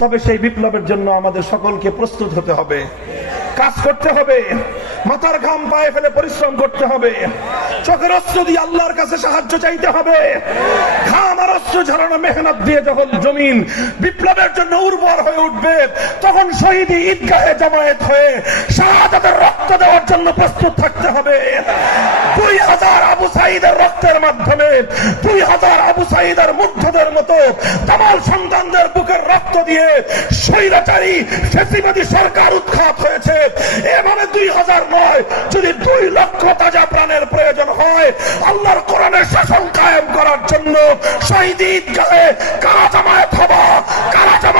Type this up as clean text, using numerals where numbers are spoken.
তবে সেই বিপ্লবের জন্য আমাদের সকলকে প্রস্তুত হতে হবে, কাজ করতে হবে, মাথার ঘাম পায়ে ফেলে পরিশ্রম করতে হবে, চোখের অস্ত্র দিয়ে আল্লাহর কাছে সাহায্য চাইতে হবে। ঘাম আর অস্ত্র ঝরানো মেহনত দিয়ে যখন জমিন বিপ্লবের জন্য উর্বর হয়ে উঠবে, তখন শহীদ ঈদগাহে জামায়াত হয়ে শাহাদাতের রক্ত দেওয়ার জন্য প্রস্তুত থাকতে হবে। 2000 আবু সাঈদের রক্তের মাধ্যমে 2000 আবু সাঈদের মুগ্ধদের মতো তামাল সন্তানদের বুকের রক্ত দিয়ে স্বৈরাচারী ফ্যাসিবাদী সরকার উৎখাত হয়েছে। এভাবে 2000 নয়, যদি 2 লক্ষ তাজা প্রাণের প্রয়োজন হয় আল্লাহর কোরআনের শাসন কায়েম করার জন্য শহীদ ঈদগাহে কারা জামায়াত হবা, কারা জামায়াত